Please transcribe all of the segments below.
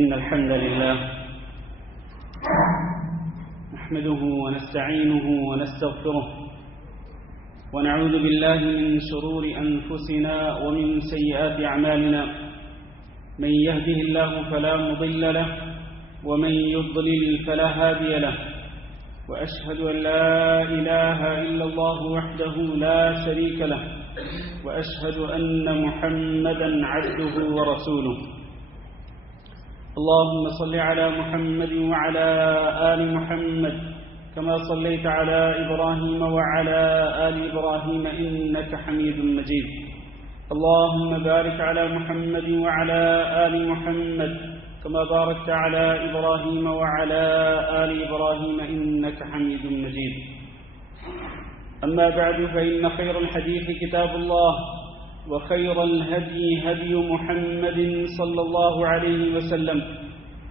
إن الحمد لله نحمده ونستعينه ونستغفره ونعوذ بالله من شرور أنفسنا ومن سيئات أعمالنا من يهده الله فلا مضل له ومن يضلل فلا هادي له وأشهد أن لا إله إلا الله وحده لا شريك له وأشهد أن محمدا عبده ورسوله اللهم صل على محمد وعلى آل محمد كما صليت على إبراهيم وعلى آل إبراهيم إنك حميد مجيد اللهم بارك على محمد وعلى آل محمد كما باركت على إبراهيم وعلى آل إبراهيم إنك حميد مجيد أما بعد فإن خير الحديث كتاب الله وخير الهدي هدي محمد صلى الله عليه وسلم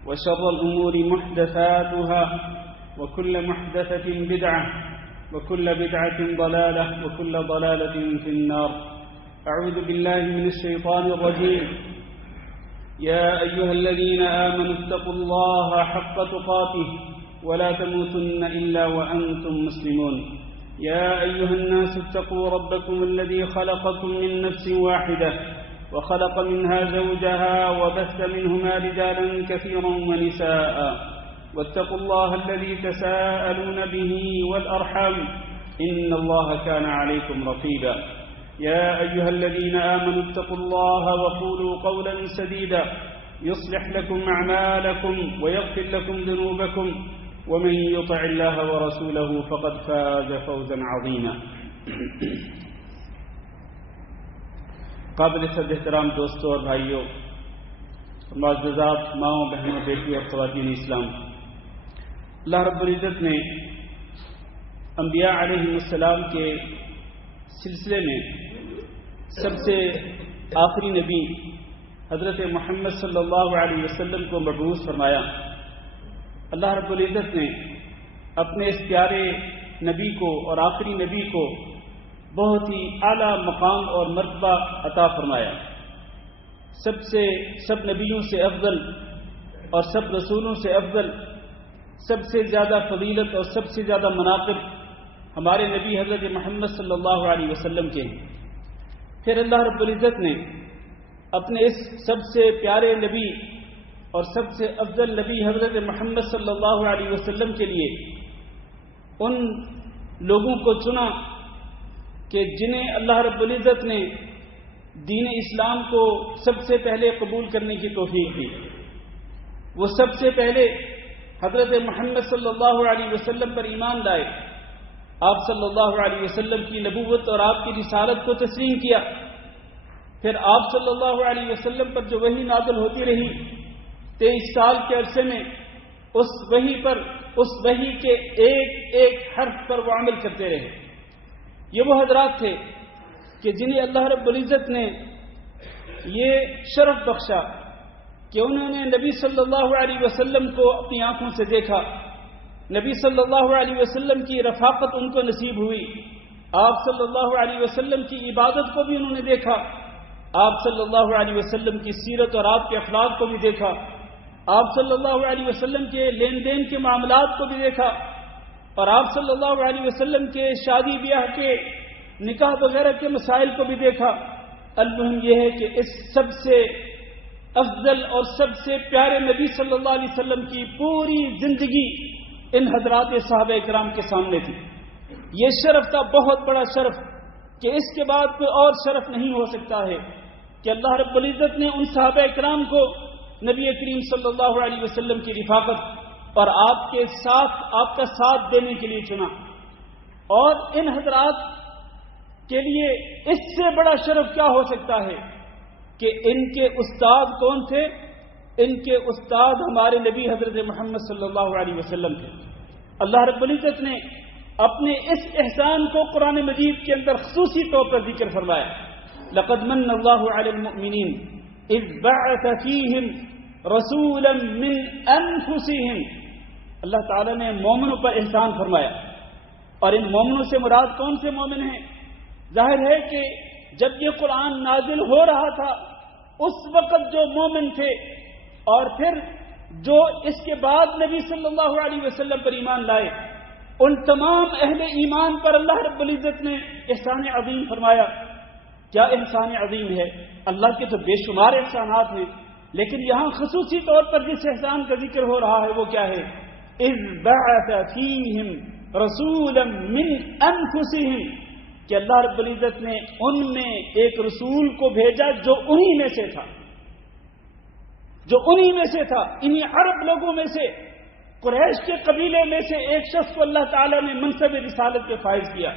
وشر الأمور محدثاتها وكل محدثة بدعة وكل بدعة ضلالة وكل ضلالة في النار أعوذ بالله من الشيطان الرجيم يا أيها الذين آمنوا اتقوا الله حق تقاته ولا تموتن إلا وأنتم مسلمون يا أيها الناس اتقوا ربكم الذي خلقكم من نفس واحدة وخلق منها زوجها وبث منهما رجالا كثيرا ونساء واتقوا الله الذي تساءلون به والأرحام إن الله كان عليكم رقيبا يا أيها الذين آمنوا اتقوا الله وقولوا قولا سديدا يصلح لكم أعمالكم ويغفر لكم ذنوبكم ومن يطع الله ورسوله فقد فاز فوزا عظيما قابل صد احترام دوستوں اور بھائیوں، معززات ماؤں بہنوں بیٹیوں اور خواتین اسلام، اللہ رب العزت نے انبیاء علیہ السلام کے سلسلے میں سب سے آخری نبی حضرت محمد صلی اللہ علیہ وسلم کو مبعوث فرمایا۔ اللہ رب العزت نے اپنے اس پیارے نبی کو اور آخری نبی کو بہت ہی اعلیٰ مقام اور مرتبہ عطا فرمایا۔ سب نبیوں سے افضل اور سب رسولوں سے افضل، سب سے زیادہ فضیلت اور سب سے زیادہ مناقب ہمارے نبی حضرت محمد صلی اللہ علیہ وسلم کے ہیں۔ پھر اللہ رب العزت نے اپنے اس سب سے پیارے نبی اور سب سے افضل نبی حضرت محمد صلی اللہ علیہ وسلم کے لیے ان لوگوں کو چنا کہ جنہیں اللہ رب العزت نے دین اسلام کو سب سے پہلے قبول کرنے کی توفیق دی۔ وہ سب سے پہلے حضرت محمد صلی اللہ علیہ وسلم پر ایمان لائے، آپ صلی اللہ علیہ وسلم کی نبوت اور آپ کی رسالت کو تسلیم کیا۔ پھر آپ صلی اللہ علیہ وسلم پر جو وحی نازل ہوتی رہی 23 سال کے عرصے میں، اس وحی کے ایک ایک حرف پر وہ عمل کرتے رہے۔ یہ وہ حضرات تھے کہ جنہیں اللہ رب العزت نے یہ شرف بخشا کہ انہوں نے نبی صلی اللہ علیہ وسلم کو اپنی آنکھوں سے دیکھا، نبی صلی اللہ علیہ وسلم کی رفاقت ان کو نصیب ہوئی، آپ صلی اللہ علیہ وسلم کی عبادت کو بھی انہوں نے دیکھا، آپ صلی اللہ علیہ وسلم کی سیرت اور آپ کے اخلاق کو بھی دیکھا، آپ صلی اللہ علیہ وسلم کے لین دین کے معاملات کو بھی دیکھا، اور آپ صلی اللہ علیہ وسلم کے شادی بیاہ کے نکاح وغیرہ کے مسائل کو بھی دیکھا۔ المہم یہ ہے کہ اس سب سے افضل اور سب سے پیارے نبی صلی اللہ علیہ وسلم کی پوری زندگی ان حضرات صحابہ کرام کے سامنے تھی۔ یہ شرف تھا، بہت بڑا شرف، کہ اس کے بعد کوئی اور شرف نہیں ہو سکتا ہے کہ اللہ رب العزت نے ان صحابہ کرام کو نبی کریم صلی اللہ علیہ وسلم کی رفاقت اور آپ کا ساتھ دینے کے لیے چنا۔ اور ان حضرات کے لیے اس سے بڑا شرف کیا ہو سکتا ہے کہ ان کے استاد کون تھے؟ ان کے استاد ہمارے نبی حضرت محمد صلی اللہ علیہ وسلم تھے۔ اللہ رب العزت نے اپنے اس احسان کو قرآن مجید کے اندر خصوصی طور پر ذکر فرمایا۔ لقد من اللہ علی المؤمنین اذ بعث فیہم رسولا من انفسہم، اللہ تعالیٰ نے مومنوں پر احسان فرمایا، اور ان مومنوں سے مراد کون سے مومن ہیں؟ ظاہر ہے کہ جب یہ قرآن نازل ہو رہا تھا اس وقت جو مومن تھے اور پھر جو اس کے بعد نبی صلی اللہ علیہ وسلم پر ایمان لائے، ان تمام اہل ایمان پر اللہ رب العزت نے احسان عظیم فرمایا۔ کیا احسان عظیم ہے؟ اللہ کے تو بے شمار احسانات ہیں، لیکن یہاں خصوصی طور پر جس احسان کا ذکر ہو رہا ہے وہ کیا ہے؟ اذ بعث فیہم رسولا من انفسہم، کہ اللہ رب العزت نے ان میں ایک رسول کو بھیجا جو انہی میں سے تھا، انہی عرب لوگوں میں سے، قریش کے قبیلے میں سے ایک شخص کو اللہ تعالیٰ نے منصب رسالت کے فائز کیا،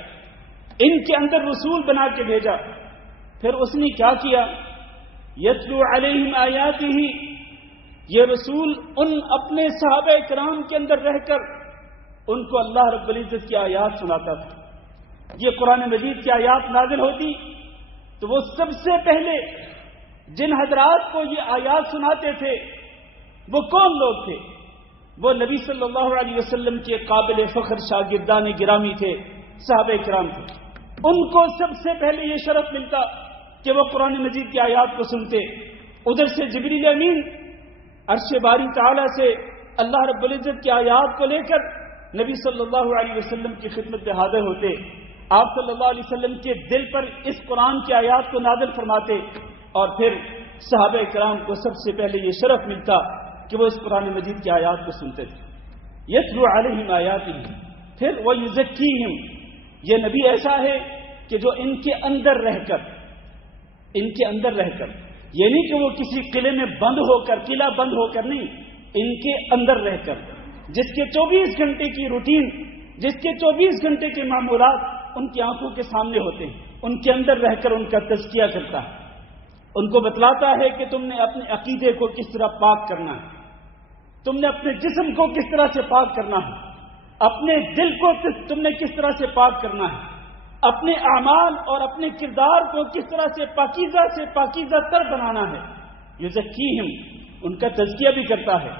ان کے اندر رسول بنا کے بھیجا۔ پھر اس نے کیا کیا؟ یتلو علیہم آیاتہ، یہ رسول ان اپنے صحابہ کرام کے اندر رہ کر ان کو اللہ رب العزت کی آیات سناتا تھا۔ یہ قرآن مجید کی آیات نازل ہوتی تو وہ سب سے پہلے جن حضرات کو یہ آیات سناتے تھے وہ کون لوگ تھے؟ وہ نبی صلی اللہ علیہ وسلم کے قابل فخر شاگردان گرامی تھے، صحابہ کرام تھے۔ ان کو سب سے پہلے یہ شرف ملتا کہ وہ قرآن مجید کی آیات کو سنتے۔ ادھر سے جبریل امین عرش باری تعالیٰ سے اللہ رب العزت کی آیات کو لے کر نبی صلی اللہ علیہ وسلم کی خدمت میں حاضر ہوتے، آپ صلی اللہ علیہ وسلم کے دل پر اس قرآن کی آیات کو نازل فرماتے، اور پھر صحابہ کرام کو سب سے پہلے یہ شرف ملتا کہ وہ اس قرآن مجید کی آیات کو سنتے تھے۔ یتلو علیہم آیاتہ، پھر ویزکیہم، یہ نبی ایسا ہے کہ جو ان کے اندر رہ کر یہ نہیں کہ وہ کسی قلعے میں بند ہو کر، قلعہ بند ہو کر نہیں، ان کے اندر رہ کر، جس کے 24 گھنٹے کی روٹین، جس کے 24 گھنٹے کے معمولات ان کی آنکھوں کے سامنے ہوتے ہیں، ان کے اندر رہ کر ان کا تزکیہ کرتا ہے، ان کو بتلاتا ہے کہ تم نے اپنے عقیدے کو کس طرح پاک کرنا ہے، تم نے اپنے جسم کو کس طرح سے پاک کرنا ہے، اپنے دل کو تم نے کس طرح سے پاک کرنا ہے، اپنے اعمال اور اپنے کردار کو کس طرح سے پاکیزہ تر بنانا ہے۔ یزکیہم، ان کا تزکیہ بھی کرتا ہے،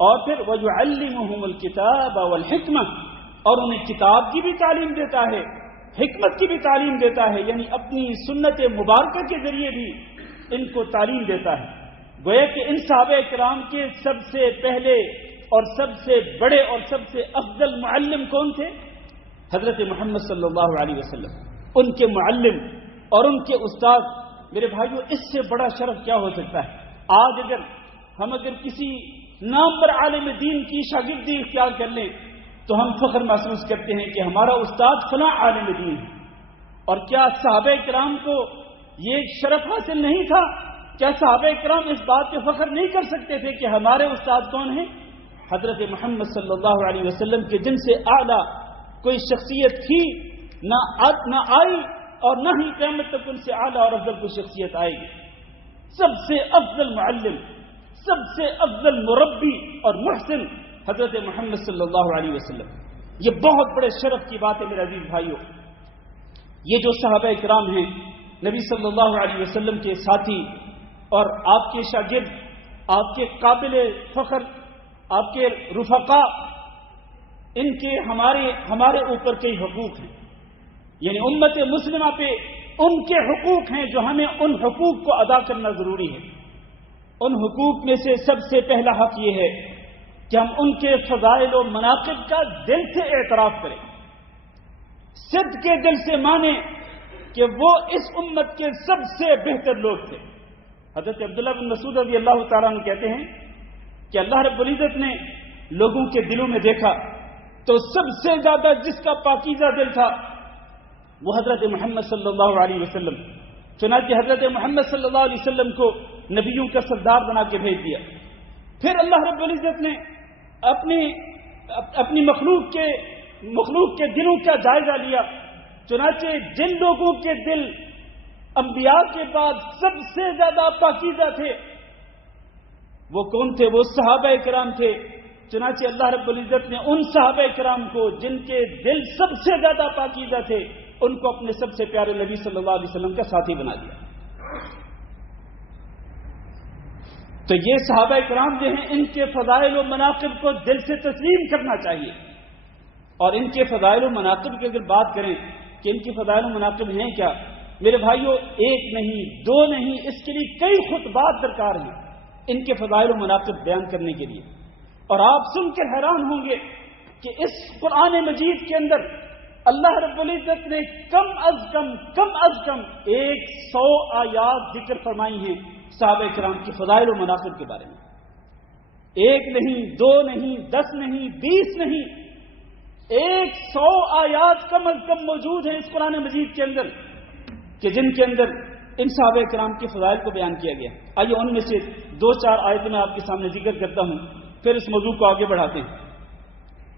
اور پھر وَيُعَلِّمُهُمُ الْكِتَابَ وَالْحِكْمَةَ، اور انہیں کتاب کی بھی تعلیم دیتا ہے، حکمت کی بھی تعلیم دیتا ہے، یعنی اپنی سنت مبارکہ کے ذریعے بھی ان کو تعلیم دیتا ہے۔ گویا کہ ان صحابہ کرام کے سب سے پہلے اور سب سے بڑے اور سب سے افضل معلم کون تھے؟ حضرت محمد صلی اللہ علیہ وسلم، ان کے معلم اور ان کے استاد۔ میرے بھائیو، اس سے بڑا شرف کیا ہو سکتا ہے؟ آج ہم کسی نام پر عالم دین کی شاگردی اختیار کر لیں تو ہم فخر محسوس کرتے ہیں کہ ہمارا استاد فلاں عالم دین ہے۔ اور کیا صحابہ کرام کو یہ شرف حاصل نہیں تھا؟ کیا صحابہ کرام اس بات پہ فخر نہیں کر سکتے تھے کہ ہمارے استاد کون ہیں؟ حضرت محمد صلی اللہ علیہ وسلم کے جن سے اعلیٰ کوئی شخصیت تھی نہ آئی، اور نہ ہی قیامت تک ان سے اعلیٰ اور افضل کوئی شخصیت آئے گی۔ سب سے افضل معلم، سب سے افضل مربی اور محسن حضرت محمد صلی اللہ علیہ وسلم۔ یہ بہت بڑے شرف کی بات ہے میرے عزیز بھائیوں۔ یہ جو صحابہ کرام ہیں، نبی صلی اللہ علیہ وسلم کے ساتھی اور آپ کے شاگرد، آپ کے قابل فخر، آپ کے رفقا، ان کے ہمارے اوپر کئی حقوق ہیں، یعنی امت مسلمہ پہ ان کے حقوق ہیں جو ہمیں ان حقوق کو ادا کرنا ضروری ہے۔ ان حقوق میں سے سب سے پہلا حق یہ ہے کہ ہم ان کے فضائل و مناقب کا دل سے اعتراف کریں، صدق کے دل سے مانیں کہ وہ اس امت کے سب سے بہتر لوگ تھے۔ حضرت عبداللہ بن مسعود رضی اللہ تعالیٰ عنہ کہتے ہیں کہ اللہ رب العزت نے لوگوں کے دلوں میں دیکھا تو سب سے زیادہ جس کا پاکیزہ دل تھا وہ حضرت محمد صلی اللہ علیہ وسلم۔ چنانچہ حضرت محمد صلی اللہ علیہ وسلم کو نبیوں کا سردار بنا کے بھیج دیا۔ پھر اللہ رب العزت نے اپنی مخلوق کے دلوں کا جائزہ لیا۔ چنانچہ جن لوگوں کے دل انبیاء کے بعد سب سے زیادہ پاکیزہ تھے وہ کون تھے؟ وہ صحابہ کرام تھے۔ چنانچہ اللہ رب العزت نے ان صحابہ کرام کو جن کے دل سب سے زیادہ پاکیزہ تھے ان کو اپنے سب سے پیارے نبی صلی اللہ علیہ وسلم کا ساتھی بنا دیا۔ تو یہ صحابہ کرام جو ہیں، ان کے فضائل و مناقب کو دل سے تسلیم کرنا چاہیے۔ اور ان کے فضائل و مناقب کی اگر بات کریں کہ ان کے فضائل و مناقب ہیں کیا، میرے بھائیوں، ایک نہیں، دو نہیں، اس کے لیے کئی خطبات درکار ہیں، ان کے فضائل و مناقب بیان کرنے کے لیے. اور آپ سن کر حیران ہوں گے کہ اس قرآن مجید کے اندر اللہ رب العزت نے کم از کم 100 آیات ذکر فرمائی ہیں صحابہ کرام کی فضائل و مناقب کے بارے میں. 1 نہیں، 2 نہیں، 10 نہیں، 20 نہیں، 100 آیات کم از کم موجود ہیں اس قرآن مجید کے اندر کہ جن کے اندر ان صحابہ کرام کے فضائل کو بیان کیا گیا. آئیے ان میں سے 2-4 آیتیں میں آپ کے سامنے ذکر کرتا ہوں، پھر اس موضوع کو آگے بڑھاتے ہیں.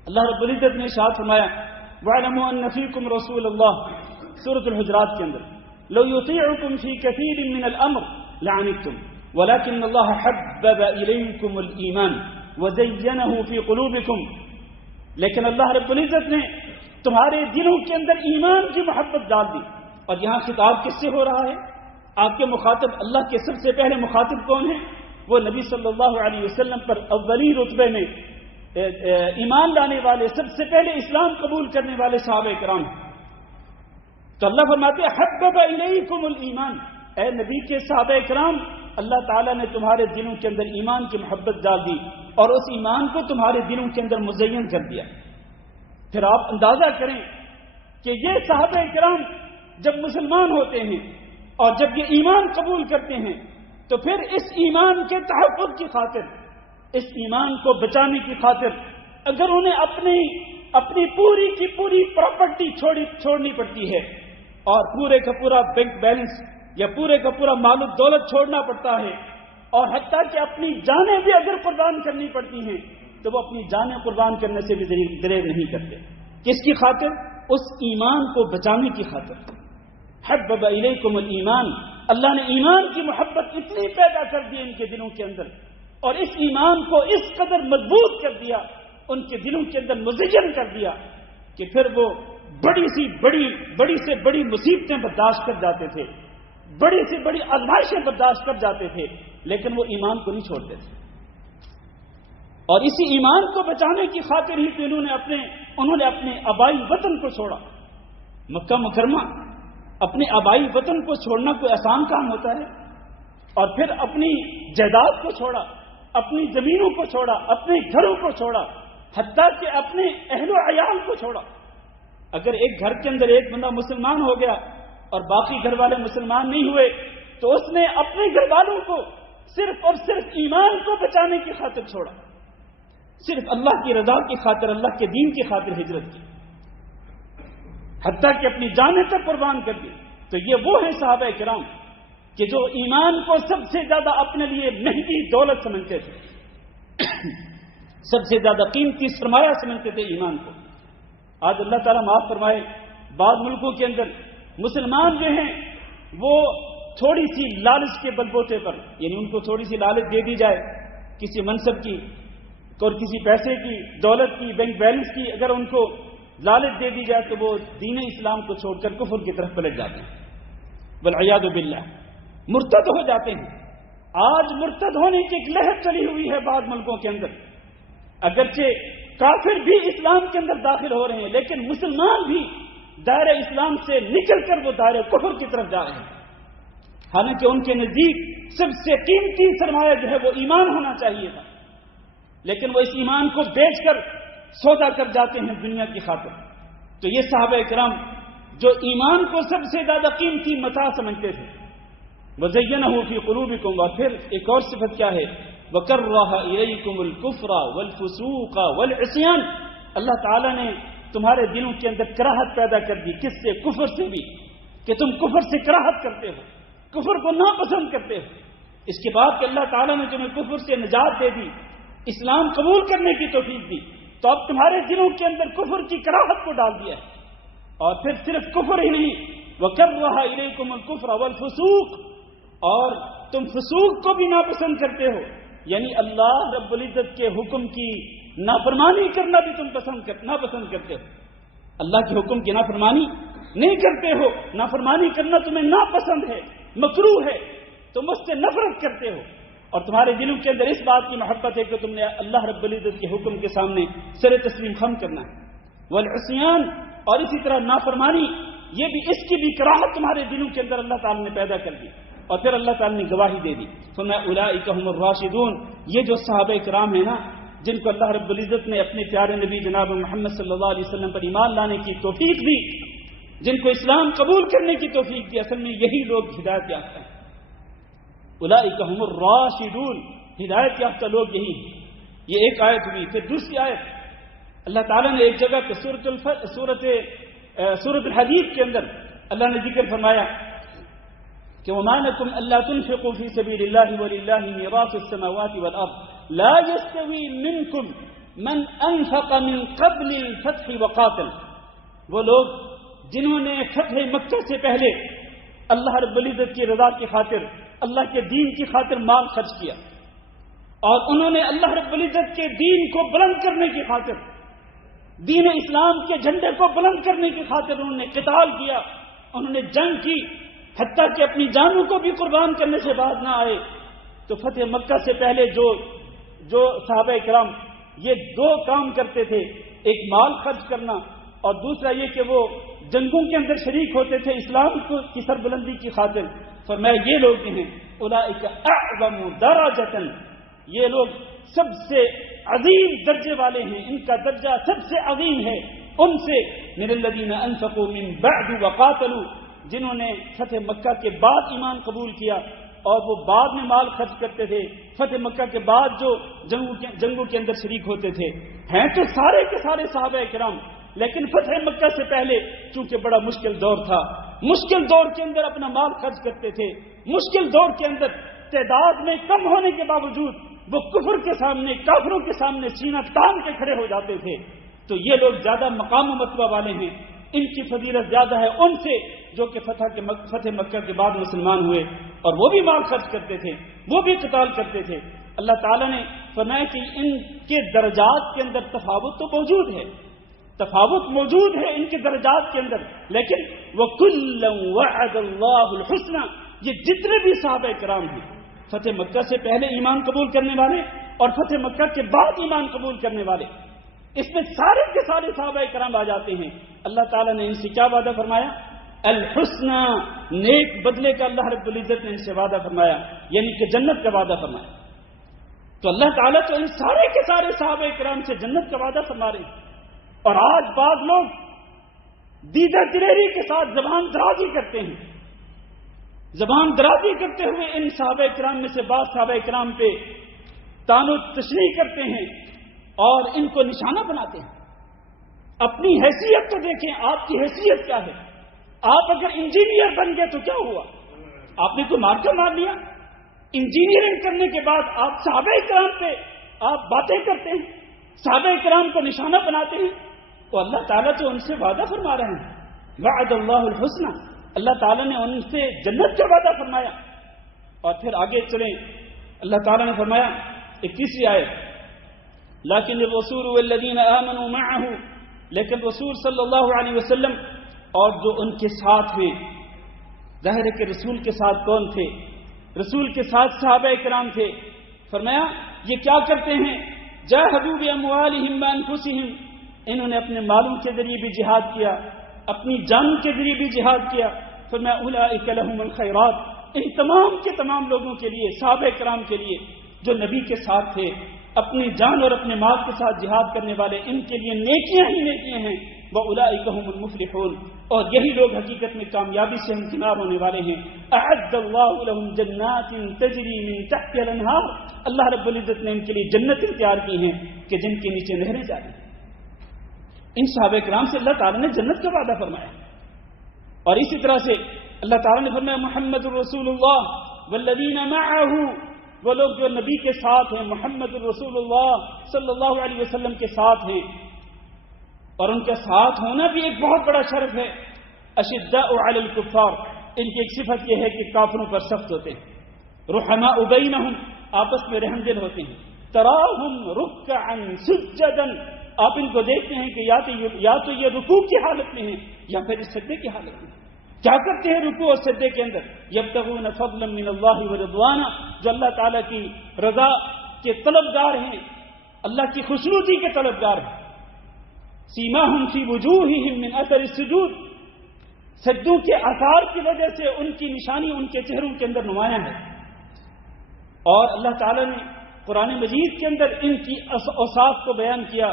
اللہ رب العزت نے ارشاد فرمایا وَاعْلَمُوا أَنَّ فِيكُمْ رَسُولَ اللَّهِ سورۃ الحجرات کے اندر لَوْ يُطِيعُكُمْ فِي كَثِيرٍ مِّنَ الْأَمْرِ لَعَنِتُّمْ وَلَكِنَّ اللَّهَ حَبَّبَ إِلَيْكُمُ الْإِيمَانَ وَزَيَّنَهُ فِي قُلُوبِكُمْ. لیکن اللہ رب العزت نے تمہارے دلوں کے اندر ایمان کی محبت ڈال دی. اور یہاں خطاب کس سے ہو رہا ہے؟ آپ کے مخاطب اللہ کے سب سے پہلے مخاطب کون ہیں؟ وہ نبی صلی اللہ علیہ وسلم پر اولی رتبے میں ایمان لانے والے، سب سے پہلے اسلام قبول کرنے والے صحابہ کرام. تو اللہ فرماتے ہیں حبب الیکم الایمان، اے نبی کے صحابہ کرام، اللہ تعالیٰ نے تمہارے دلوں کے اندر ایمان کی محبت ڈال دی اور اس ایمان کو تمہارے دلوں کے اندر مزین کر دیا. پھر آپ اندازہ کریں کہ یہ صحابہ کرام جب مسلمان ہوتے ہیں اور جب یہ ایمان قبول کرتے ہیں تو پھر اس ایمان کے تحفظ کی خاطر، اس ایمان کو بچانے کی خاطر اگر انہیں اپنی پوری کی پوری پراپرٹی چھوڑنی پڑتی ہے اور پورے کا پورا بینک بیلنس یا پورے کا پورا مال و دولت چھوڑنا پڑتا ہے اور حتیٰ کہ اپنی جانیں بھی اگر قربان کرنی پڑتی ہیں تو وہ اپنی جانیں قربان کرنے سے بھی دریغ نہیں کرتے. کس کی خاطر؟ اس ایمان کو بچانے کی خاطر. حبب الیکم الایمان، اللہ نے ایمان کی محبت اتنی پیدا کر دی ان کے دلوں کے اندر اور اس ایمان کو اس قدر مضبوط کر دیا، ان کے دلوں کے اندر مزین کر دیا کہ پھر وہ بڑی سے بڑی مصیبتیں برداشت کر جاتے تھے، بڑی سے بڑی آزمائشیں برداشت کر جاتے تھے، لیکن وہ ایمان کو نہیں چھوڑتے تھے. اور اسی ایمان کو بچانے کی خاطر ہی تو انہوں نے اپنے آبائی وطن کو چھوڑا. مکہ مکرمہ، اپنے آبائی وطن کو چھوڑنا کوئی آسان کام ہوتا ہے؟ اور پھر اپنی جائیداد کو چھوڑا، اپنی زمینوں کو چھوڑا، اپنے گھروں کو چھوڑا، حتیٰ کہ اپنے اہل و عیال کو چھوڑا. اگر ایک گھر کے اندر ایک بندہ مسلمان ہو گیا اور باقی گھر والے مسلمان نہیں ہوئے تو اس نے اپنے گھر والوں کو صرف اور صرف ایمان کو بچانے کی خاطر چھوڑا، صرف اللہ کی رضا کی خاطر، اللہ کے دین کی خاطر ہجرت کی، حتیٰ کہ اپنی جانیں تک قربان کر دی. تو یہ وہ ہیں صحابہ کرام کہ جو ایمان کو سب سے زیادہ اپنے لیے مہنگی دولت سمجھتے تھے، سب سے زیادہ قیمتی سرمایہ سمجھتے تھے ایمان کو. آج اللہ تعالیٰ معاف فرمائے، بعض ملکوں کے اندر مسلمان جو ہیں وہ تھوڑی سی لالچ کے بلبوتے پر، یعنی ان کو تھوڑی سی لالچ دے دی جائے کسی منصب کی اور کسی پیسے کی، دولت کی، بینک بیلنس کی، اگر ان کو لالچ دے دی جائے تو وہ دین اسلام کو چھوڑ کر کفر کی طرف پلٹ جاتے ہیں، والعیاذ باللہ، مرتد ہو جاتے ہیں. آج مرتد ہونے کی ایک لہر چلی ہوئی ہے بعض ملکوں کے اندر. اگرچہ کافر بھی اسلام کے اندر داخل ہو رہے ہیں لیکن مسلمان بھی دائرہ اسلام سے نکل کر وہ دائرہ کفر کی طرف جا رہے ہیں، حالانکہ ان کے نزدیک سب سے قیمتی سرمایہ جو ہے وہ ایمان ہونا چاہیے تھا، لیکن وہ اس ایمان کو بیچ کر سودا کر جاتے ہیں دنیا کی خاطر. تو یہ صحابہ کرام جو ایمان کو سب سے زیادہ قیمتی متاع سمجھتے تھے، وَزَيَّنَهُ فِي قُلُوبِكُمْ، اور پھر ایک اور صفت کیا ہے، وَكَرَّهَ إِلَيْكُمُ الْكُفْرَ وَالْفُسُوقَ وَالْعِصْيَانَ، اللہ تعالیٰ نے تمہارے دلوں کے اندر کراہت پیدا کر دی. کس سے؟ کفر سے بھی، کہ تم کفر سے کراہت کرتے ہو، کفر کو ناپسند کرتے ہو. اس کے بعد کہ اللہ تعالیٰ نے تمہیں کفر سے نجات دے دی، اسلام قبول کرنے کی توفیق دی، تو اب تمہارے دلوں کے اندر کفر کی کراہت کو ڈال دیا ہے. اور پھر صرف کفر ہی نہیں، وَكَرَّهَ إِلَيْكُمُ الْكُفْرَ وَالْفُسُوقَ، اور تم فسوق کو بھی ناپسند کرتے ہو، یعنی اللہ رب العزت کے حکم کی نافرمانی کرنا بھی تم ناپسند کرتے ہو. اللہ کے حکم کی نافرمانی نہیں کرتے ہو، نافرمانی کرنا تمہیں ناپسند ہے، مکروہ ہے، تم اس سے نفرت کرتے ہو. اور تمہارے دلوں کے اندر اس بات کی محبت ہے کہ تم نے اللہ رب العزت کے حکم کے سامنے سر تسلیم خم کرنا ہے. والعصیان، اور اسی طرح نافرمانی، یہ بھی اس کی بھی کراہت تمہارے دلوں کے اندر اللہ تعالیٰ نے پیدا کر دی. اور پھر اللہ تعالیٰ نے گواہی دے دی، فرمایا اولئک هم الراشدون، یہ جو صحابہ کرام ہیں نا جن کو اللہ رب العزت نے اپنے پیارے نبی جناب محمد صلی اللہ علیہ وسلم پر ایمان لانے کی توفیق دی، جن کو اسلام قبول کرنے کی توفیق دی، اصل میں یہی لوگ ہدایت یافتہ ہیں۔ اولئک هم الراشدون، ہدایت یافتہ لوگ یہی ہیں۔ یہ ایک آیت ہوئی۔ پھر دوسری آیت اللہ تعالیٰ نے ایک جگہ پہ سورۃ الحدید کے اندر اللہ نے ذکر فرمایا کہ وما لكم الا تنفقوا في سبيل الله ولله ميراث السماوات والارض لا يستوي منكم من انفق من قبل الفتح وقاتل، وہ لوگ جنہوں نے فتح مکہ سے پہلے اللہ رب العزت کی رضا کی خاطر، اللہ کے دین کی خاطر مال خرچ کیا، اور انہوں نے اللہ رب العزت کے دین کو بلند کرنے کی خاطر، دین اسلام کے جھنڈے کو بلند کرنے کی خاطر انہوں نے قتال کیا، انہوں نے جنگ کی، حتیٰ کہ اپنی جانوں کو بھی قربان کرنے سے باز نہ آئے۔ تو فتح مکہ سے پہلے جو صحابہ کرام یہ دو کام کرتے تھے، ایک مال خرچ کرنا اور دوسرا یہ کہ وہ جنگوں کے اندر شریک ہوتے تھے اسلام کی سربلندی کی خاطر، فرمایا یہ لوگ ہیں اولئک اعظم درجۃ، یہ لوگ سب سے عظیم درجے والے ہیں، ان کا درجہ سب سے عظیم ہے ان سے من الذین انفقوا من بعد وقاتلوا، جنہوں نے فتح مکہ کے بعد ایمان قبول کیا اور وہ بعد میں مال خرچ کرتے تھے، فتح مکہ کے بعد جو جنگوں کے اندر شریک ہوتے تھے، ہیں تو سارے کے سارے صحابہ کرام، لیکن فتح مکہ سے پہلے چونکہ بڑا مشکل دور تھا، مشکل دور کے اندر اپنا مال خرچ کرتے تھے، مشکل دور کے اندر تعداد میں کم ہونے کے باوجود وہ کفر کے سامنے، کافروں کے سامنے سینہ تان کے کھڑے ہو جاتے تھے۔ تو یہ لوگ زیادہ مقام و مرتبہ والے ہیں، ان کی فضیلت زیادہ ہے ان سے جو کہ فتح مکہ کے بعد مسلمان ہوئے اور وہ بھی مال خرچ کرتے تھے، وہ بھی قتال کرتے تھے۔ اللہ تعالیٰ نے فرمایا کہ ان کے درجات کے اندر تفاوت تو موجود ہے، تفاوت موجود ہے ان کے درجات کے اندر، لیکن وَكُلًّا وَعَدَ اللَّهُ الْحُسْنَى، یہ جتنے بھی صحابہ کرام ہیں فتح مکہ سے پہلے ایمان قبول کرنے والے اور فتح مکہ کے بعد ایمان قبول کرنے والے، اس میں سارے کے سارے صحابہ کرام آ جاتے ہیں۔ اللہ تعالیٰ نے ان سے کیا وعدہ فرمایا؟ الحسنى، نیک بدلے کا اللہ رب العزت نے ان سے وعدہ فرمایا، یعنی کہ جنت کا وعدہ فرمایا۔ تو اللہ تعالیٰ تو ان سارے کے سارے صحابہ کرام سے جنت کا وعدہ فرما رہے ہیں، اور آج بعض لوگ دیدہ دلیری کے ساتھ زبان درازی کرتے ہیں، زبان درازی کرتے ہوئے ان صحابہ کرام میں سے بعض صحابہ کرام پہ طعن و تشنیع کرتے ہیں اور ان کو نشانہ بناتے ہیں۔ اپنی حیثیت تو دیکھیں، آپ کی حیثیت کیا ہے؟ آپ اگر انجینئر بن گئے تو کیا ہوا؟ آپ نے تو مارکر مار لیا۔ انجینئرنگ کرنے کے بعد آپ صحابہ کرام پہ آپ باتیں کرتے ہیں، صحابہ کرام کو نشانہ بناتے ہیں، تو اللہ تعالیٰ تو ان سے وعدہ فرما رہے ہیں، وعد اللہ الحسنى، اللہ تعالیٰ نے ان سے جنت کا وعدہ فرمایا۔ اور پھر آگے چلیں، اللہ تعالیٰ نے فرمایا 21ویں آیت، لیکن الرسول والذین آمنوا معه، لیکن رسول صلی اللہ علیہ وسلم اور جو ان کے ساتھ ہوئے، ظاہر ہے کہ رسول کے ساتھ کون تھے؟ رسول کے ساتھ صحابہ کرام تھے۔ فرمایا یہ کیا کرتے ہیں؟ جاہدوا باموالہم وانفسہم، انہوں نے اپنے مالوں کے ذریعے بھی جہاد کیا، اپنی جان کے ذریعے بھی جہاد کیا۔ فرمایا اولئک لہم الخیرات، ان تمام کے تمام لوگوں کے لیے، صحابہ کرام کے لیے جو نبی کے ساتھ تھے، اپنی جان اور اپنے مال کے ساتھ جہاد کرنے والے، ان کے لیے نیکیاں ہی نیکیاں ہیں۔ وَأُولَئِكَ هُمُ الْمُفْلِحُونَ، اور یہی لوگ حقیقت میں کامیابی سے ہمکنار ہونے والے ہیں۔ أَعَدَّ اللَّهُ لَهُمْ جَنَّاتٍ تَجْرِي مِن تَحْتِهَا الْأَنْهَارُ، اللہ رب العزت نے ان کے لیے جنتیں تیار کی ہیں کہ جن کے نیچے نہریں جاری ہیں۔ ان صحابہ کرام سے اللہ تعالیٰ نے جنت کا وعدہ فرمایا، اور اسی طرح سے اللہ تعالیٰ نے فرمایا محمد الرسول اللہ والذین معه، وہ لوگ جو نبی کے ساتھ ہیں، محمد الرسول اللہ صلی اللہ علیہ وسلم کے ساتھ ہیں، اور ان کے ساتھ ہونا بھی ایک بہت بڑا شرف ہے۔ اشداء علی الکفار، ان کی ایک صفت یہ ہے کہ کافروں پر سخت ہوتے ہیں۔ رحماء بینہم، آپس میں رحم دل ہوتے ہیں۔ تراہم رکعا سجدا، آپ ان کو دیکھتے ہیں کہ یا تو یہ رکوع کی حالت میں ہیں یا پھر سجدے کی حالت میں۔ کیا کرتے ہیں رکوع اور سجدے کے اندر؟ یبتغون فضلا من اللہ ورضوانا، جو اللہ تعالیٰ کی رضا کے طلبگار ہیں، اللہ کی خوشنودی کے طلبگار ہیں۔ سیماہم فی وجوہہم من اثر السجود، سجدوں کے آثار کی وجہ سے ان کی نشانی ان کے چہروں کے اندر نمایاں ہے. اور اللہ تعالیٰ نے قرآن مجید کے اندر ان کی اوصاف کو بیان کیا،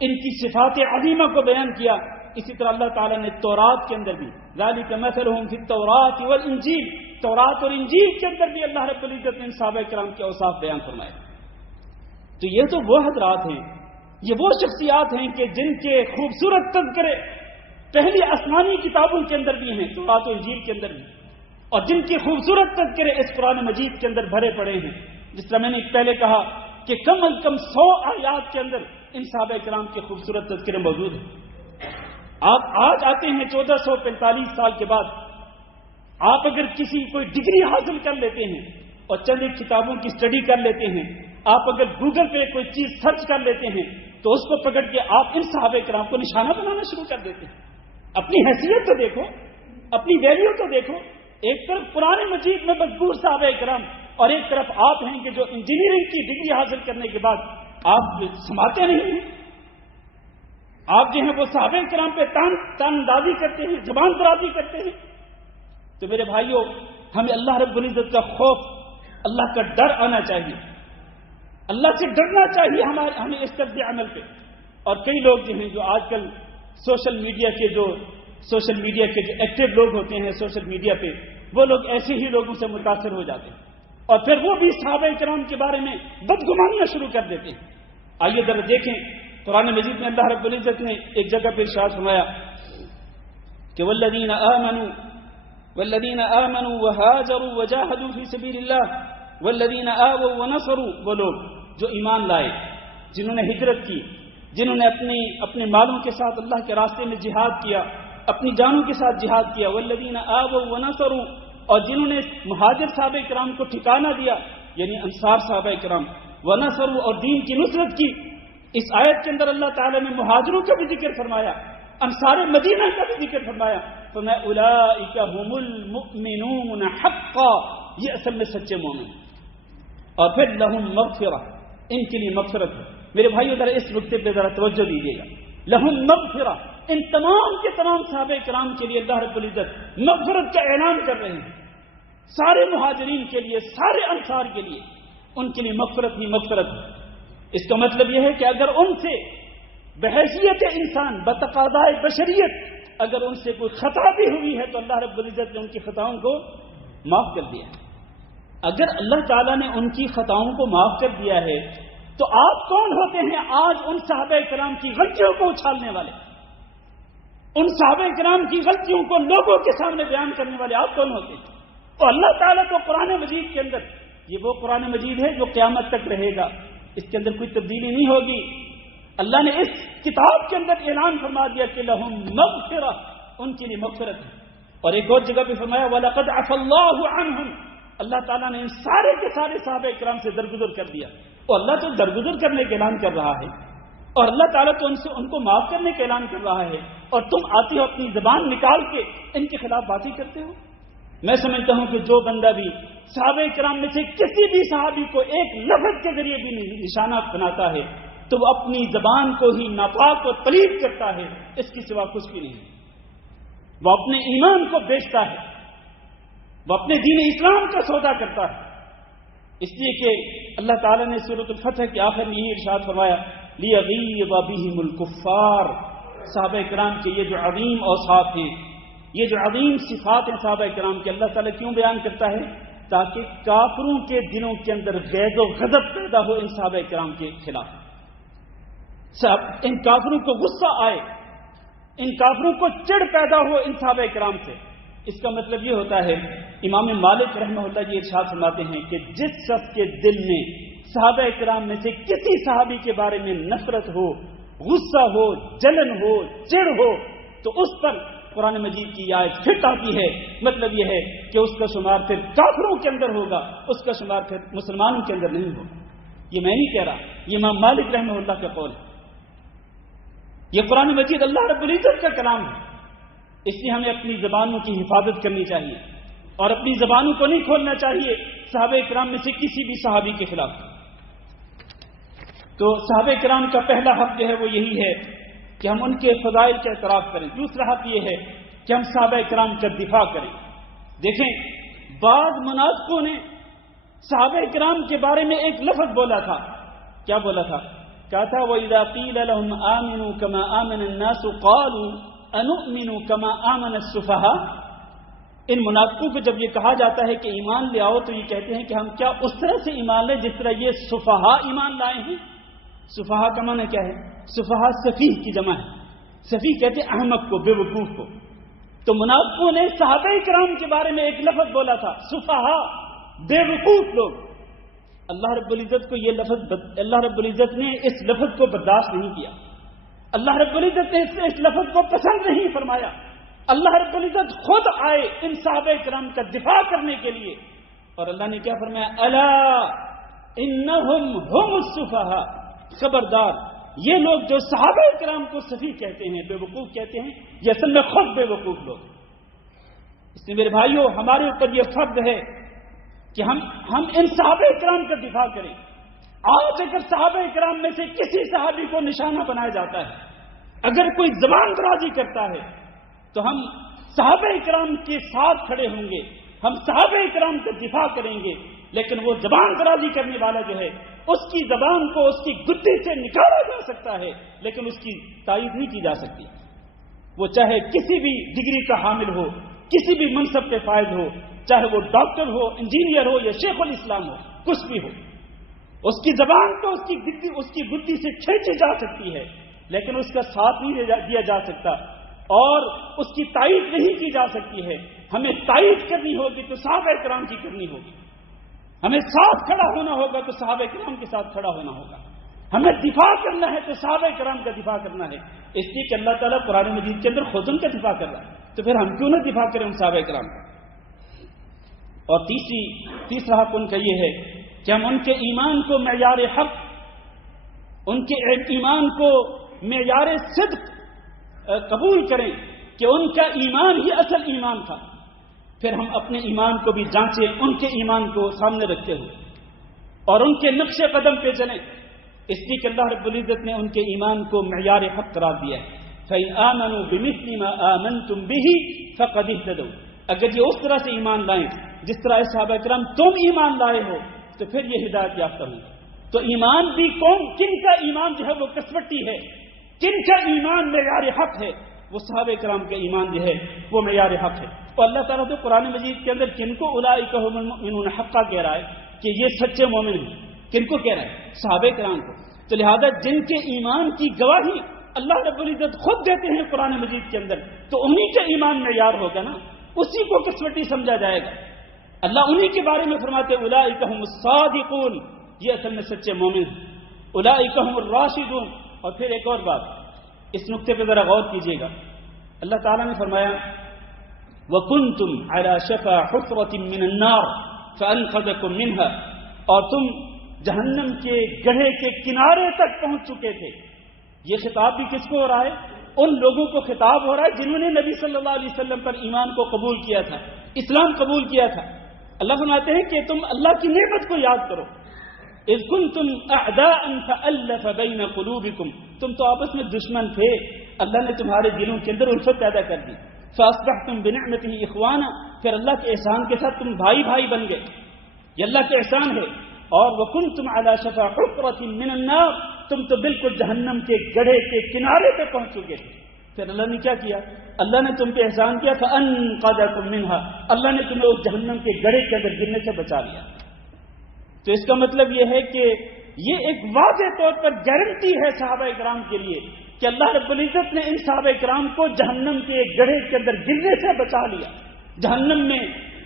ان کی صفات عظیمہ کو بیان کیا. اسی طرح اللہ تعالیٰ نے تورات کے اندر بھی ذالک مثلہم فی التوراۃ والانجیل، تورات اور انجیل کے اندر بھی اللہ رب العزت نے ان صحابہ کرام کے اوصاف بیان فرمائے. تو یہ تو وہ حضرات ہیں، یہ وہ شخصیات ہیں کہ جن کے خوبصورت تذکرے پہلی آسمانی کتابوں کے اندر بھی ہیں، تورات و انجیل کے اندر بھی، اور جن کی خوبصورت تذکرے اس قرآن مجید کے اندر بھرے پڑے ہیں. جس طرح میں نے پہلے کہا کہ کم از کم 100 آیات کے اندر ان صحابہ کرام کے خوبصورت تذکرے موجود ہیں. آپ آج آتے ہیں 1445 سال کے بعد، آپ اگر کوئی ڈگری حاصل کر لیتے ہیں اور چند ایک کتابوں کی اسٹڈی کر لیتے ہیں، آپ اگر گوگل پہ کوئی چیز سرچ کر لیتے ہیں تو اس کو پکڑ کے آپ ان صحابہ کرام کو نشانہ بنانا شروع کر دیتے ہیں. اپنی حیثیت تو دیکھو، اپنی ویلیو تو دیکھو. ایک طرف قرآن مجید میں مذکور صحابہ کرام اور ایک طرف آپ ہیں کہ جو انجینئرنگ کی ڈگری حاصل کرنے کے بعد آپ سماتے نہیں ہیں. آپ جو ہیں وہ صحابہ کرام پہ تان اندازی کرتے ہیں، زبان درازی کرتے ہیں. تو میرے بھائیوں، ہمیں اللہ رب العزت کا خوف، اللہ کا ڈر آنا چاہیے، اللہ سے ڈرنا چاہیے ہمیں اس طرز عمل پہ. اور کئی لوگ جو ہیں جو آج کل سوشل میڈیا کے جو ایکٹیو لوگ ہوتے ہیں سوشل میڈیا پہ، وہ لوگ ایسے ہی لوگوں سے متاثر ہو جاتے ہیں اور پھر وہ بھی صحابہ کرام کے بارے میں بدگمانیاں شروع کر دیتے ہیں. آئیے ذرا دیکھیں قرآن مجید میں اللہ رب العزت نے ایک جگہ پہ ارشاد فرمایا کہ والذین آمنوا وہاجروا وجاہدوا فی سبیل اللہ والذین آووا ونصروا، وہ لوگ جو ایمان لائے، جنہوں نے ہجرت کی، جنہوں نے اپنے مالوں کے ساتھ اللہ کے راستے میں جہاد کیا، اپنی جانوں کے ساتھ جہاد کیا. والذین آووا ونصروا، اور جنہوں نے مہاجر صحابہ کرام کو ٹھکانہ دیا یعنی انصار صحابہ کرام، ونصروا، اور دین کی نصرت کی. اس آیت کے اندر اللہ تعالیٰ نے مہاجروں کا بھی ذکر فرمایا، انصار مدینہ کا بھی ذکر فرمایا. فرمایا اولئک هم المؤمنون حقا، یہ اصل میں سچے مومن. اور پھر لہم مغفرہ، ان کے لیے مغفرت ہے. میرے بھائیو ذرا اس نقطے پہ ذرا توجہ دیجیے گا. لہم مغفرہ، ان تمام کے تمام صحابہ کرام کے لیے اللہ رب العزت مغفرت کا اعلان کر رہے ہیں. سارے مہاجرین کے لیے، سارے انصار کے لیے، ان کے لیے مغفرت ہی مغفرت ہے. اس کا مطلب یہ ہے کہ اگر ان سے بحیثیت انسان، بتقاضائے بشریت، اگر ان سے کوئی خطا بھی ہوئی ہے تو اللہ رب العزت نے ان کی خطاؤں کو معاف کر دیا. اگر اللہ تعالیٰ نے ان کی خطاؤں کو معاف کر دیا ہے تو آپ کون ہوتے ہیں آج ان صحابہ کرام کی غلطیوں کو اچھالنے والے، ان صحابہ کرام کی غلطیوں کو لوگوں کے سامنے بیان کرنے والے آپ کون ہوتے ہیں؟ اور اللہ تعالیٰ تو قرآن مجید کے اندر، یہ وہ قرآن مجید ہے جو قیامت تک رہے گا، اس کے اندر کوئی تبدیلی نہیں ہوگی. اللہ نے اس کتاب کے اندر اعلان فرما دیا کہ لہم مغفرہ، ان کے لیے مغفرت ہے. اور ایک اور جگہ پہ فرمایا وَلَقَدْ عَفَا اللَّهُ عَنْهُمْ، اللہ تعالیٰ نے ان سارے کے سارے صحابہ کرام سے درگزر کر دیا. اور اللہ تو درگزر کرنے کا اعلان کر رہا ہے، اور اللہ تعالیٰ تو ان کو معاف کرنے کا اعلان کر رہا ہے، اور تم آتے ہو اپنی زبان نکال کے ان کے خلاف باتیں کرتے ہو. میں سمجھتا ہوں کہ جو بندہ بھی صحابہ کرام میں سے کسی بھی صحابی کو ایک لفظ کے ذریعے بھی نشانہ بناتا ہے تو وہ اپنی زبان کو ہی ناپاک اور پلید کرتا ہے، اس کی سوا کچھ بھی نہیں. وہ اپنے ایمان کو بیچتا ہے، وہ اپنے دین اسلام کا سودا کرتا ہے. اس لیے کہ اللہ تعالیٰ نے سورۃ الفتح کے آخر میں یہ ارشاد فرمایا لِيَغِيظَ بِهِمُ الْكُفَّارَ، صحابہ کرام کے یہ جو عظیم اوصاف ہیں، یہ جو عظیم صفات ہیں صحابہ کرام کے، اللہ تعالیٰ کیوں بیان کرتا ہے؟ تاکہ کافروں کے دلوں کے اندر غیظ و غضب پیدا ہو ان صحابہ کرام کے خلاف، ان کافروں کو غصہ آئے، ان کافروں کو چڑ پیدا ہو ان صحابہ کرام سے. اس کا مطلب یہ ہوتا ہے، امام مالک رحمہ اللہ یہ ارشاد فرماتے ہیں کہ جس شخص کے دل میں صحابہ کرام میں سے کسی صحابی کے بارے میں نفرت ہو، غصہ ہو، جلن ہو، چڑ ہو، تو اس پر قرآن مجید کی آیت فٹ آتی ہے. مطلب یہ ہے کہ اس کا شمار پھر کافروں کے اندر ہوگا، اس کا شمار پھر مسلمانوں کے اندر نہیں ہوگا. یہ میں نہیں کہہ رہا، یہ امام مالک رحمہ اللہ کا قول ہے. یہ قرآن مجید اللہ رب العزت کا کلام ہے. اس لیے ہمیں اپنی زبانوں کی حفاظت کرنی چاہیے اور اپنی زبانوں کو نہیں کھولنا چاہیے صحابہ کرام میں سے کسی بھی صحابی کے خلاف. تو صحابہ کرام کا پہلا حق جو ہے وہ یہی ہے کہ ہم ان کے فضائل کا اعتراف کریں. دوسرا حق یہ ہے کہ ہم صحابہ کرام کا دفاع کریں. دیکھیں بعض منافقوں نے صحابہ کرام کے بارے میں ایک لفظ بولا تھا. کیا بولا تھا؟ کہا تھا وَإِذَا قِيلَ لَهُمْ آمِنُوا كَمَا آمَنَ النَّاسُ قَالُوا أَنُؤْمِنُ كَمَا آمَنَ السُّفَهَاءُ. ان منافقوں کو جب یہ کہا جاتا ہے کہ ایمان لے آؤ تو یہ کہتے ہیں کہ ہم کیا اس طرح سے ایمان لیں جس طرح یہ سفہا ایمان لائے ہیں. سفہا کا معنی کیا ہے؟ سفہا سفیہ کی جمع ہے. سفیہ کہتے ہیں احمق کو، بے وقوف کو. تو منافقوں نے صحابہ کرام کے بارے میں ایک لفظ بولا تھا سفہا، بے وقوف لوگ. اللہ رب العزت کو یہ لفظ، اللہ رب العزت نے اس لفظ کو برداشت نہیں کیا. اللہ رب العزت نے اس لفظ کو پسند نہیں فرمایا. اللہ رب العزت خود آئے ان صحابہ کرام کا دفاع کرنے کے لیے، اور اللہ نے کیا فرمایا؟ الا انہم ہم السفہاء. خبردار، یہ لوگ جو صحابہ کرام کو سفیہ کہتے ہیں، بے وقوف کہتے ہیں، یہ اصل میں خود بے وقوف لوگ. اس لیے میرے بھائیوں، ہمارے اوپر یہ فرض ہے کہ ہم ان صحابہ کرام کا دفاع کریں. آج اگر صحابہ کرام میں سے کسی صحابی کو نشانہ بنایا جاتا ہے، اگر کوئی زبان درازی کرتا ہے، تو ہم صحابہ کرام کے ساتھ کھڑے ہوں گے، ہم صحابہ کرام کا دفاع کریں گے. لیکن وہ زبان درازی کرنے والا جو ہے، اس کی زبان کو اس کی گدی سے نکالا جا سکتا ہے لیکن اس کی تائید نہیں کی جا سکتی. وہ چاہے کسی بھی ڈگری کا حامل ہو، کسی بھی منصب کے فائز ہو، چاہے وہ ڈاکٹر ہو، انجینئر ہو یا شیخ الاسلام ہو، کچھ بھی ہو، اس کی زبان تو اس کی گدی سے کھینچی جا سکتی ہے لیکن اس کا ساتھ نہیں دیا جا سکتا اور اس کی تائید نہیں کی جا سکتی ہے. ہمیں تائید کرنی ہوگی تو صحابہ کرام کی کرنی ہوگی. ہمیں ساتھ کھڑا ہونا ہوگا تو صحابہ کرام کے ساتھ کھڑا ہونا ہوگا. ہمیں دفاع کرنا ہے تو صحابہ کرام کا دفاع کرنا ہے. اس لیے کہ اللہ تعالیٰ قرآن مجید کے اندر خود ان کا دفاع کر رہا ہے، تو پھر ہم کیوں نہ دفاع کریں ان صحابہ کرام کا. اور تیسرا حق ان کا یہ ہے کہ ہم ان کے ایمان کو معیار حق، ان کے ایمان کو معیار صدق قبول کریں کہ ان کا ایمان ہی اصل ایمان تھا. پھر ہم اپنے ایمان کو بھی جانچیں ان کے ایمان کو سامنے رکھتے ہوئے اور ان کے نقش قدم پہ چلیں. اس لیے کہ اللہ رب العزت نے ان کے ایمان کو معیار حق قرار دیا ہے. فَإِنْ آمَنُوا بِمِثْلِ مَا آمَنْتُمْ بِهِ فَقَدِ اهْتَدَوْا. اگر یہ اس طرح سے ایمان لائیں جس طرح صحابہ کرام تم ایمان لائے ہو تو پھر یہ ہدایت یافتہ ہوں. تو ایمان بھی کن کا ایمان جو ہے وہ کسوٹی ہے، کن کا ایمان معیار حق ہے، وہ صحابہ کرام کا ایمان جو ہے وہ معیار حق ہے. اور اللہ تعالیٰ تو قرآن مجید کے اندر کن کو اولئک هم المؤمنون حقا کہہ رہا ہے کہ یہ سچے مومن ہیں. کن کو کہہ رہا ہے؟ صحابہ کرام کو. تو لہذا جن کے ایمان کی گواہی اللہ رب العزت خود دیتے ہیں قرآن مجید کے اندر، تو انہی کا ایمان معیار ہوگا نا، اسی کو کسوٹی سمجھا جائے گا. اللہ انہی کے بارے میں فرماتے اولئک هم الصادقون، یہ اصل میں سچے مومن ہیں. اولئک هم الراشدون. اور پھر ایک اور بات، اس نقطے پہ ذرا غور کیجیے گا. اللہ تعالیٰ نے فرمایا وَكُنْتُمْ عَلَى شَفَا حُفْرَةٍ مِّنَ النَّارِ فَأَنْقَذَكُم مِّنْهَا. اور تم جہنم کے گڑھے کے کنارے تک پہنچ چکے تھے. یہ خطاب بھی کس کو ہو رہا ہے؟ ان لوگوں کو خطاب ہو رہا ہے جنہوں نے نبی صلی اللہ علیہ وسلم پر ایمان کو قبول کیا تھا، اسلام قبول کیا تھا. اللہ فرماتے ہیں کہ تم اللہ کی نعمت کو یاد کرو. اذ کنتم اعداء فالف بین قلوبکم. تم تو آپس میں دشمن تھے، اللہ نے تمہارے دلوں کے اندر الفت پیدا کر دی. فاصبحتم بنعمته اخوانا. پھر اللہ کے احسان کے ساتھ تم بھائی بھائی بن گئے. یہ اللہ کے احسان ہے. اور وکنتم علی شفا حفرۃ من النار. تم تو بالکل جہنم کے گڑھے کے کنارے پہ پہنچ چکے تھے. پھر اللہ نے کیا کیا؟ اللہ نے تم پہ احسان کیا. فانقذکم منها. اللہ نے تمہیں اس جہنم کے گڑھے کے اندر گرنے سے بچا لیا. تو اس کا مطلب یہ ہے کہ یہ ایک واضح طور پر گارنٹی ہے صحابہ کرام کے لیے کہ اللہ رب العزت نے ان صحابہ کرام کو جہنم کے گڑھے کے اندر گرنے سے بچا لیا، جہنم میں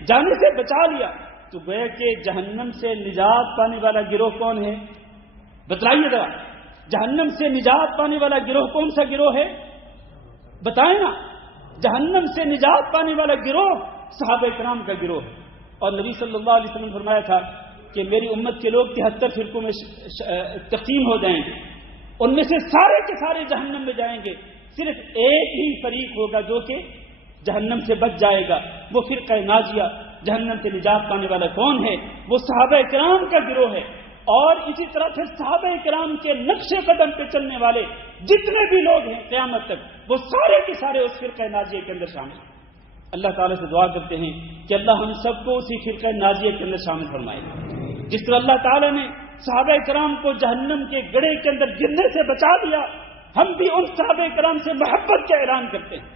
جانے سے بچا لیا. تو گویا کہ جہنم سے نجات پانے والا گروہ کون ہے؟ بتلائیے ذرا. جہنم سے نجات پانے والا گروہ کون سا گروہ ہے؟ بتائیں نا. جہنم سے نجات پانے والا گروہ صحابہ کرام کا گروہ ہے. اور نبی صلی اللہ علیہ وسلم نے فرمایا تھا کہ میری امت کے لوگ 73 فرقوں میں تقسیم ہو جائیں گے. ان میں سے سارے کے سارے جہنم میں جائیں گے. صرف ایک ہی فریق ہوگا جو کہ جہنم سے بچ جائے گا. وہ فرقہ ناجیہ. جہنم سے نجات پانے والا کون ہے؟ وہ صحابہ کرام کا گروہ ہے. اور اسی طرح سے صحابہ کرام کے نقش قدم پہ چلنے والے جتنے بھی لوگ ہیں قیامت تک، وہ سارے کے سارے اس فرقہ ناجیہ کے اندر شامل ہیں. اللہ تعالیٰ سے دعا کرتے ہیں کہ اللہ ہم سب کو اسی فرقہ ناجیہ کے اندر شامل فرمائے. جس طرح اللہ تعالیٰ نے صحابہ کرام کو جہنم کے گڑھے کے اندر گرنے سے بچا دیا، ہم بھی ان صحابہ کرام سے محبت کا اعلان کرتے ہیں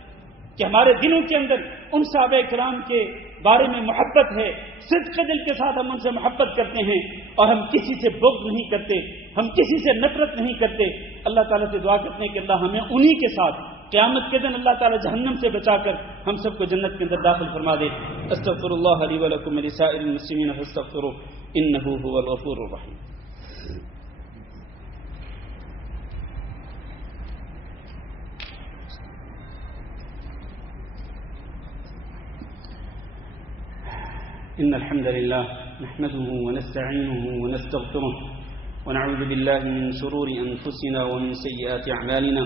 کہ ہمارے دلوں کے اندر ان صحابہ کرام کے بارے میں محبت ہے. صدق دل کے ساتھ ہم ان سے محبت کرتے ہیں اور ہم کسی سے بغض نہیں کرتے، ہم کسی سے نفرت نہیں کرتے. اللہ تعالیٰ سے دعا کرتے ہیں کہ اللہ ہمیں انہی کے ساتھ قیامت کے دن اللہ تعالیٰ جہنم سے بچا کر ہم سب کو جنت کے اندر داخل فرما دے. استغفر اللہ لی ولکم ولسائر المسلمین فاستغفروہ انہ هو الغفور الرحیم. إن الحمد لله نحمده ونستعينه ونستغفره ونعوذ بالله من شرور أنفسنا ومن سيئات أعمالنا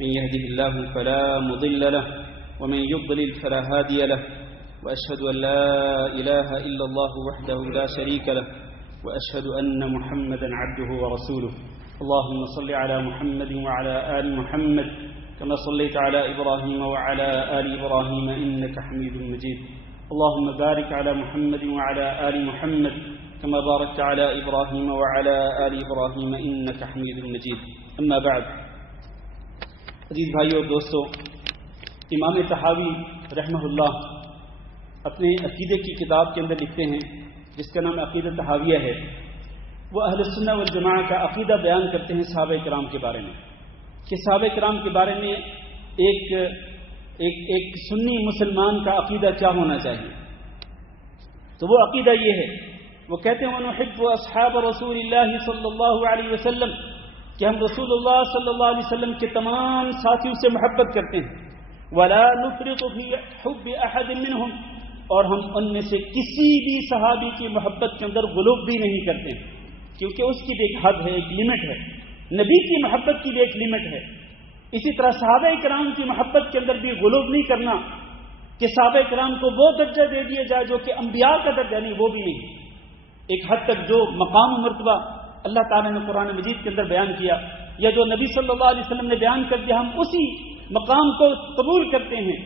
من يهده الله فلا مضل له ومن يضلل فلا هادي له وأشهد أن لا إله إلا الله وحده لا شريك له وأشهد أن محمدا عبده ورسوله. اللهم صل على محمد وعلى آل محمد كما صليت على إبراهيم وعلى آل إبراهيم إنك حميد مجيد. اللهم بارك على محمد وعلى آل محمد كما باركت على إبراهيم وعلى آل إبراهيم إنك حميد مجيد. أما بعد. عزیز بھائیو اور دوستو، امام طحاوی رحمہ اللہ اپنے عقیدے کی کتاب کے اندر لکھتے ہیں جس کا نام عقیدہ طحاویہ ہے. وہ اہل سنہ والجماعہ کا عقیدہ بیان کرتے ہیں صحابہ کرام کے بارے میں کہ صحابہ کرام کے بارے میں ایک سنی مسلمان کا عقیدہ کیا ہونا چاہیے. تو وہ عقیدہ یہ ہے، وہ کہتے ہیں وَنُحِبُّ أَصْحَابَ رَسُولِ اللَّهِ صلی اللہ علیہ وسلم، کہ ہم رسول اللہ صلی اللہ علیہ وسلم کے تمام ساتھیوں سے محبت کرتے ہیں. وَلَا نُفْرِطُ فِي حُبِّ أَحَدٍ مِّنْهُمْ، اور ہم ان میں سے کسی بھی صحابی کی محبت کے اندر غلو بھی نہیں کرتے ہیں، کیونکہ اس کی بھی ایک حد ہے، ایک لمٹ ہے. نبی کی محبت کی بھی ایک لمٹ ہے. اسی طرح صحابہ کرام کی محبت کے اندر بھی غلو نہیں کرنا کہ صحابہ کرام کو وہ درجہ دے دیا جائے جو کہ انبیاء کا درجہ نہیں، وہ بھی نہیں. ایک حد تک جو مقام و مرتبہ اللہ تعالیٰ نے قرآن مجید کے اندر بیان کیا یا جو نبی صلی اللہ علیہ وسلم نے بیان کر دیا، ہم اسی مقام کو قبول کرتے ہیں